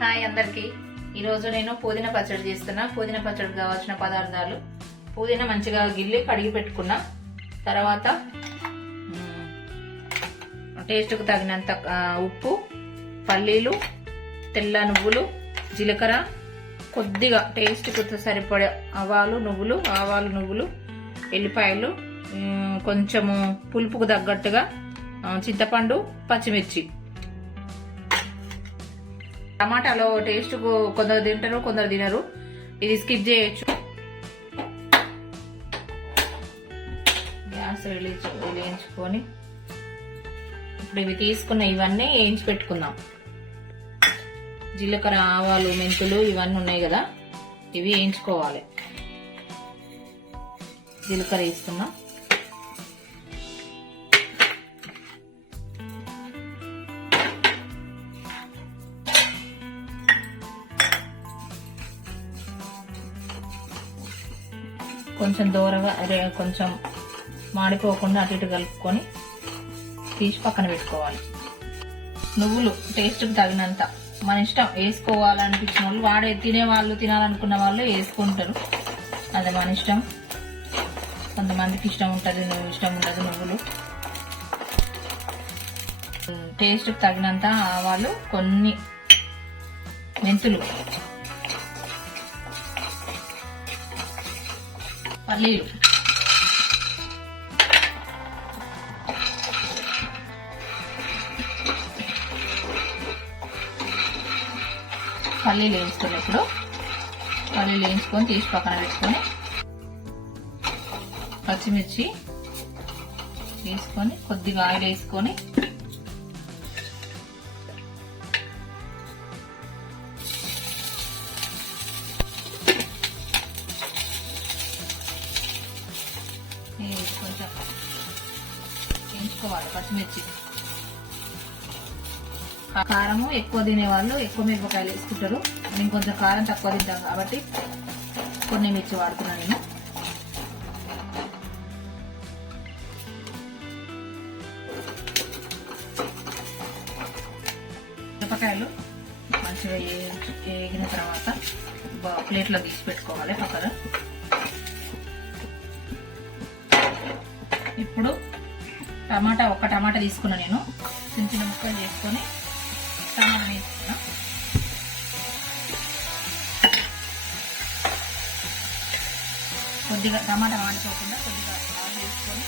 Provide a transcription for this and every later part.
Hi అందరికి. ఈరోజు నేను పుదీనా పచ్చడి చేస్తున్నా. పుదీనా పచ్చడి కావాల్సిన పదార్థాలు. పుదీనా మంచిగా గిల్లి కడిగి పెట్టుకున్నా. తర్వాత టేస్ట్కు తగినంత ఉప్పు పల్లీలు తెల్ల నువ్వులు జీలకర్ర కొద్దిగా టేస్ట్కు సరిపడే ఆవాలు నువ్వులు ఆవాలు నువ్వులు ఎల్లిపాయలు కొంచెము పులుపుకు తగ్గట్టుగా చింతపండు పచ్చిమిర్చి. టమాటాలో టేస్ట్ కొందరు తింటారు కొందరు తినరు. ఇది స్కిప్ చేయొచ్చు. గ్యాస్ రిలీజ్ వేయించుకొని ఇప్పుడు ఇవి తీసుకున్న ఇవన్నీ వేయించి పెట్టుకుందాం. జీలకర్ర ఆవాలు మెంతులు ఇవన్నీ ఉన్నాయి కదా ఇవి వేయించుకోవాలి. జీలకర్ర వేస్తున్నాం. కొంచెం దూరగా అదే కొంచెం మాడిపోకుండా అటు ఇటు కలుపుకొని తీసి పక్కన పెట్టుకోవాలి. నువ్వులు టేస్ట్కి తగినంత. మన ఇష్టం వేసుకోవాలనిపించిన వాళ్ళు వాడే తినే వాళ్ళు తినాలనుకున్న వాళ్ళు వేసుకుంటారు. అది మన ఇష్టం. కొంతమందికి ఇష్టం ఉంటుంది నువ్వు ఇష్టం ఉండదు నువ్వులు. టేస్ట్కి తగినంత ఆవాలు కొన్ని మెంతులు. పల్లీలు పల్లీలు వేయించుకోవాలి ఇప్పుడు. పల్లీలు వేయించుకొని తీసి పక్కన పెట్టుకొని పచ్చిమిర్చి వేసుకొని కొద్దిగా ఆయిల్ వేసుకొని కారము ఎక్కువ తినే వాళ్ళు ఎక్కువ మిరపకాయలు వేసుకుంటారు. నేను కొంచెం కారం తక్కువ తింటాం కాబట్టి కొన్ని మిర్చి వాడుతున్నాను నేను. మిరపకాయలు మంచిగా వేగిన తర్వాత ప్లేట్లో తీసి పెట్టుకోవాలి పక్కన. ఇప్పుడు టమాటా ఒక్క టమాటా తీసుకున్నా నేను. చిన్న చిన్న ముక్కలు చేసుకొని టమాటా వేసుకున్నా కొద్దిగా టమాటా మాడిపోకుండా కొద్దిగా ఆయిల్ వేసుకొని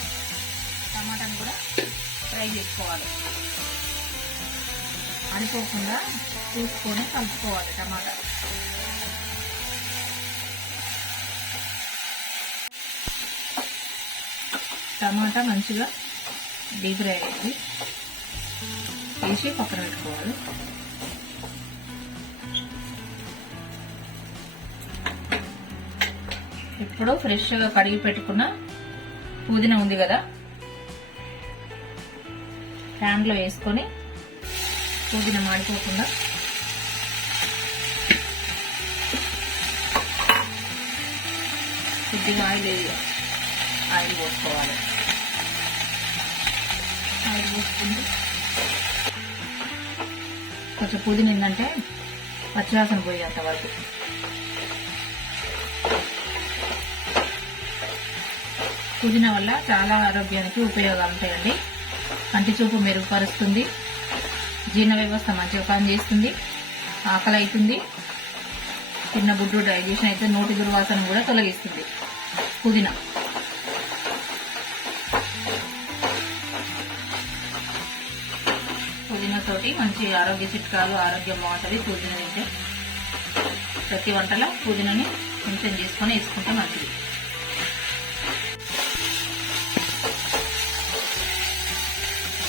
టమాటాను కూడా ఫ్రై చేసుకోవాలి. మాడిపోకుండా చూసుకొని కలుపుకోవాలి టమాటా. టమాటా మంచిగా డీప్ ఫ్రై అయింది. తీసి పక్కన పెట్టుకోవాలి. ఇప్పుడు ఫ్రెష్గా కడిగి పెట్టుకున్న పుదీనా ఉంది కదా ప్యాన్లో వేసుకొని పుదీనా మాడిపోకుండా కొద్దిగా ఆయిల్ ఆయిల్ పోసుకోవాలి. ఆయిల్ పోసుకుంటే కొంచెం పుదీనా ఏంటంటే పచ్చివాసన పోయేంత వరకు. పుదీనా వల్ల చాలా ఆరోగ్యానికి ఉపయోగాలు ఉంటాయండి. కంటి చూపు మెరుగుపరుస్తుంది. జీర్ణ వ్యవస్థ మంచిగా పనిచేస్తుంది. ఆకలి అవుతుంది చిన్న గుడ్డు డైజెషన్ అయితే నోటి దుర్వాసన కూడా తొలగిస్తుంది. పుదీనా తోటి మంచి ఆరోగ్య చిట్కాలు ఆరోగ్యం బాగుంటుంది పుదీనా తింటే ప్రతి వంటలో పుదీనాని కొంచెం తీసుకొని వేసుకుంటే మంచిది.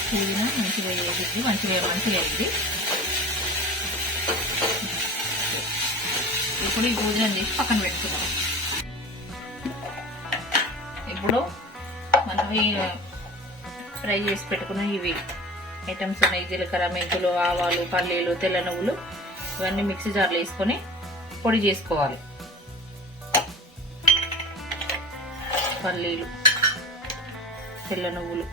పుదీనా మంచిగా వేసింది మంచిగా మంచిగా అయింది ఇప్పుడు ఈ పుదీనా తీసి పక్కన పెట్టుకున్నాం ఇప్పుడు మనం ఫ్రై చేసి పెట్టుకున్నాం ఇవి ఐటమ్స్ ఉన్నాయి. జీలకర్ర మెంతులు ఆవాలు పల్లీలు తెల్ల నువ్వులు. ఇవన్నీ మిక్సీ జార్లో వేసుకొని పొడి చేసుకోవాలి. పల్లీలు తెల్ల నువ్వులు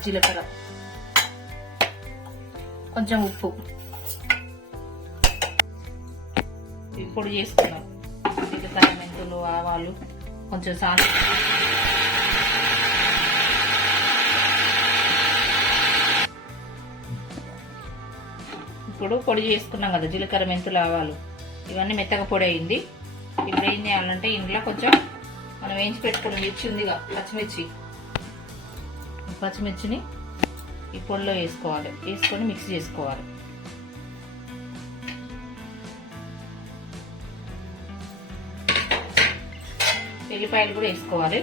జీలకర్ర కొంచెం ఉప్పు. ఇవి పొడి చేసుకున్నాం. జీలకర్ర మెంతులు ఆవాలు కొంచెం సాల్ట్. ఇప్పుడు పొడి చేసుకున్నాం కదా జీలకర్ర మెంతులు ఆవాలు. ఇవన్నీ మెత్తగా పొడి అయింది. ఇప్పుడు ఏం చేయాలంటే ఇంట్లో కొంచెం మనం వేయించి పెట్టుకున్న మిర్చి ఉందిగా పచ్చిమిర్చి. పచ్చిమిర్చిని ఈ పొడిలో వేసుకోవాలి. వేసుకొని మిక్స్ చేసుకోవాలి. ఎల్లిపాయలు కూడా వేసుకోవాలి.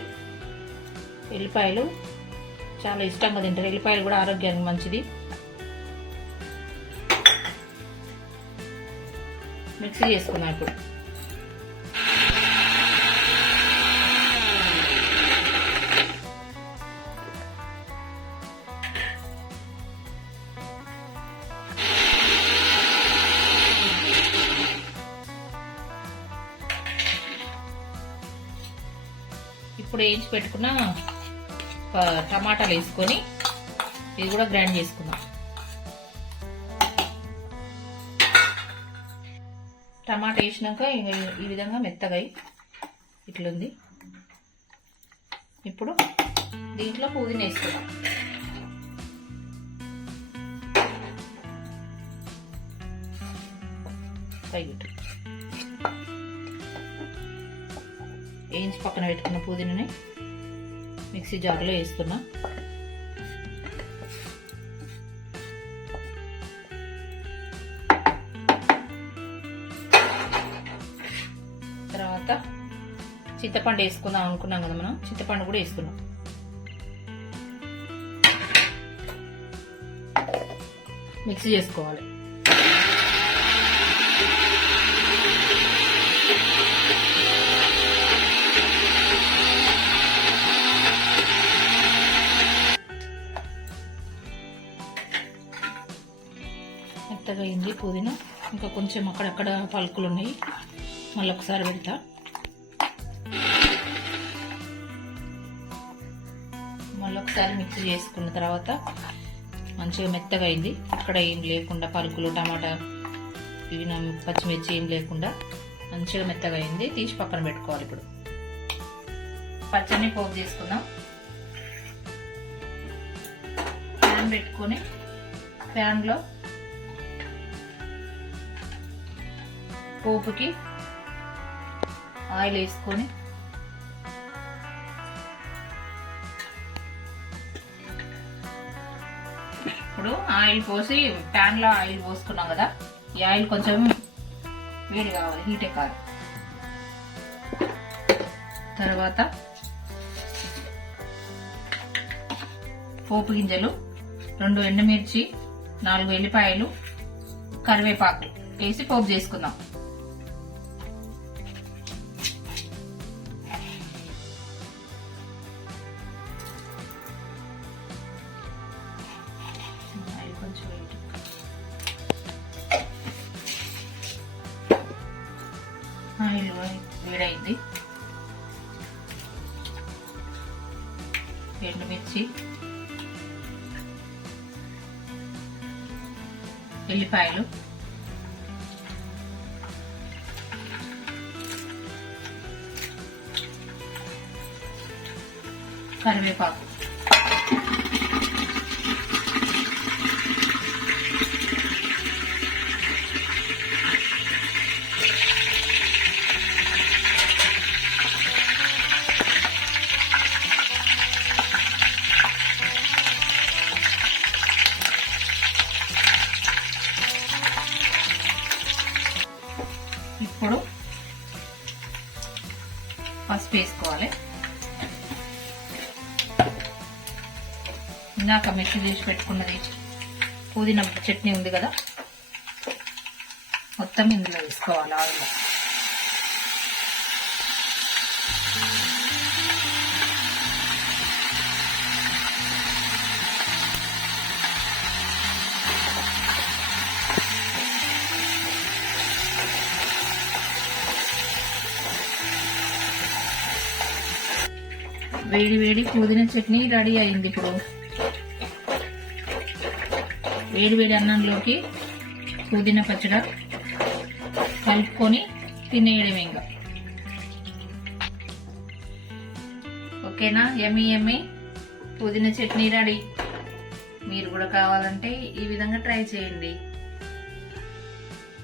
ఎల్లిపాయలు చాలా ఇష్టంగా తింటారు. ఎల్లిపాయలు కూడా ఆరోగ్యానికి మంచిది. మిక్సీ చేసుకుందాం ఇప్పుడు. ఇప్పుడు వేయించి పెట్టుకున్న టమాటాలు వేసుకొని ఇది కూడా గ్రైండ్ చేసుకుందాం. టమాటా వేసినాక ఈ విధంగా మెత్తగా అయి ఇట్లుంది. ఇప్పుడు దీంట్లో పుదీనా వేసుకుందాం. పైగిట్టు వేయించి పక్కన పెట్టుకున్న పుదీనాని మిక్సీ జార్లో వేస్తున్నా. చింతపండు వేసుకుందాం అనుకున్నాం కదా మనం చింతపండు కూడా వేసుకున్నాం మిక్సీ చేసుకోవాలి. మెత్తగా అయింది పుదీనా. ఇంకా కొంచెం అక్కడక్కడ పలుకులు ఉన్నాయి. మళ్ళీ ఒకసారి పెడతా. ఒకసారి మిక్స్ చేసుకున్న తర్వాత మంచిగా మెత్తగా అయింది. అక్కడ ఏం లేకుండా పలుకులు టమాటా ఇవి పచ్చిమిర్చి ఏం లేకుండా మంచిగా మెత్తగా అయింది. తీసి పక్కన పెట్టుకోవాలి ఇప్పుడు. పచ్చని పోపు చేసుకుందాం. ప్యాన్ పెట్టుకొని ప్యాన్లో పోపుకి ఆయిల్ వేసుకొని ఇప్పుడు ఆయిల్ పోసి ప్యాన్లో ఆయిల్ పోసుకున్నాం కదా ఈ ఆయిల్ కొంచెం వేడి కావాలి హీట్ ఎక్కాలి తర్వాత పోపు గింజలు రెండు ఎండుమిర్చి నాలుగు ఎల్లిపాయలు కరివేపాకు వేసి పోపు చేసుకుందాం. ఆయిల్ వేడైంది. ఎండుమిర్చి ఎల్లిపాయలు కరివేపాకు. వేసుకోవాలి ఇందాక మిక్సీ చేసి పెట్టుకున్నది పుదీనా చట్నీ ఉంది కదా. మొత్తం ఇందులో వేసుకోవాలి ఆయిల్. వేడి వేడి పుదీనా చట్నీ రెడీ అయింది ఇప్పుడు. వేడి వేడి అన్నంలోకి పుదీనా పచ్చడి కలుపుకొని తినేయడం ఇంకా. ఓకేనా? ఎమ్మి ఎమ్మి పుదీనా చట్నీ రెడీ. మీరు కూడా కావాలంటే ఈ విధంగా ట్రై చేయండి.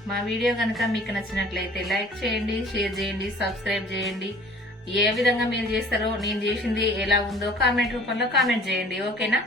మా వీడియో కనుక మీకు నచ్చినట్లయితే లైక్ చేయండి షేర్ చేయండి సబ్స్క్రైబ్ చేయండి. ఏ విధంగా మీరు చేస్తారో నేను చేసింది ఎలా ఉందో కామెంట్ రూపంలో కామెంట్ చేయండి. ఓకేనా